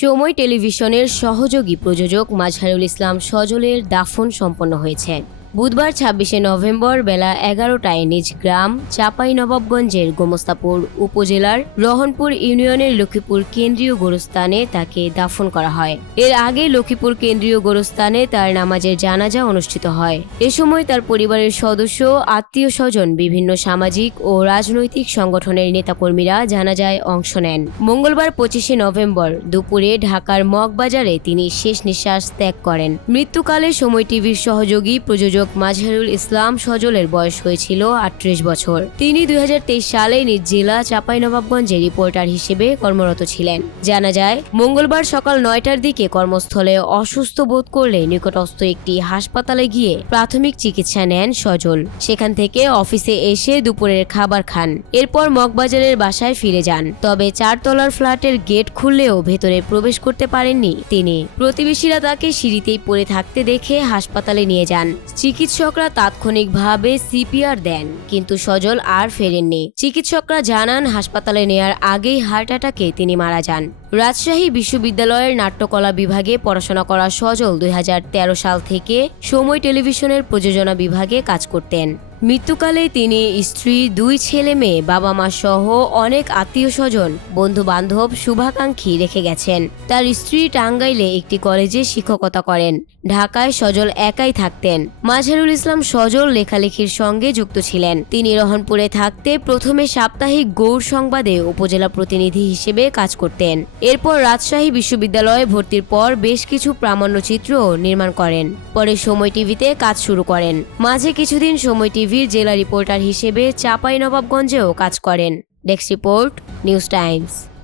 সময় টেলিভিশনের সহযোগী প্রযোজক মাঝহারুল ইসলাম সজলের দাফন সম্পন্ন হয়েছে। বুধবার ছাব্বিশে নভেম্বর বেলা এগারোটায় নিজ গ্রাম চাঁপাইনবাবগঞ্জের গোমস্তাপুর উপজেলার রহনপুর ইউনিয়নের লক্ষ্মীপুর কেন্দ্রীয় গোরস্থানে তাকে দাফন করা হয়। এর আগে লক্ষ্মীপুর কেন্দ্রীয় গোরস্থানে তার নামাজের জানাজা অনুষ্ঠিত হয়। এ সময় তার পরিবারের সদস্য, আত্মীয় স্বজন, বিভিন্ন সামাজিক ও রাজনৈতিক সংগঠনের নেতাকর্মীরা জানাজায় অংশ নেন। মঙ্গলবার পঁচিশে নভেম্বর দুপুরে ঢাকার মগবাজারে তিনি শেষ নিঃশ্বাস ত্যাগ করেন। মৃত্যুকালে সময় টিভির সহযোগী প্রযোজক মাজহারুল ইসলাম সজলের বয়স হয়েছিল আটত্রিশ বছর। তিনি দুই হাজার তেইশ সালে নিজ জেলা চাঁপাইনবাবগঞ্জে রিপোর্টার হিসেবে কর্মরত ছিলেন। জানা যায়, মঙ্গলবার সকাল নয়টার দিকে কর্মস্থলে অসুস্থ বোধ করলে নিকটস্থ একটি হাসপাতালে গিয়ে প্রাথমিক চিকিৎসা নেন সজল। সেখান থেকে অফিসে এসে দুপুরের খাবার খান। এরপর মগবাজারের বাসায় ফিরে যান। তবে চারতলার ফ্ল্যাটের গেট খুললেও ভেতরে প্রবেশ করতে পারেননি তিনি। প্রতিবেশীরা তাকে সিঁড়িতেই পড়ে থাকতে দেখে হাসপাতালে নিয়ে যান। চিকিৎসকরা তাৎক্ষণিকভাবে সিপিআর দেন, কিন্তু সজল আর ফেরেননি। চিকিৎসকরা জানান, হাসপাতালে নেয়ার আগেই হার্ট অ্যাটাকে তিনি মারা যান। রাজশাহী বিশ্ববিদ্যালয়ের নাট্যকলা বিভাগে পড়াশোনা করা সজল দুই হাজার তেরো সাল থেকে সময় টেলিভিশনের প্রযোজনা বিভাগে কাজ করতেন। মৃত্যুকালে তিনি স্ত্রী, দুই ছেলে মেয়ে, বাবা মা সহ অনেক আত্মীয় স্বজন বন্ধু বান্ধব শুভাকাঙ্ক্ষী রেখে গেছেন। তার স্ত্রী টাঙ্গাইলে একটি কলেজে শিক্ষকতা করেন। ঢাকায় সজল একাই থাকতেন। মাঝারুল ইসলাম সজল লেখালেখির সঙ্গে যুক্ত ছিলেন। তিনি রহনপুরে থাকতে প্রথমে সাপ্তাহিক গৌর সংবাদে উপজেলা প্রতিনিধি হিসেবে কাজ করতেন। এরপর রাজশাহী বিশ্ববিদ্যালয়ে ভর্তির পর বেশ কিছু প্রামাণ্যচিত্র নির্মাণ করেন। পরে সময় টিভিতে কাজ শুরু করেন। মাঝে কিছুদিন সময় টিভির জেলা রিপোর্টার হিসেবে চাঁপাইনবাবগঞ্জেও কাজ করেন। Desk report, News Times.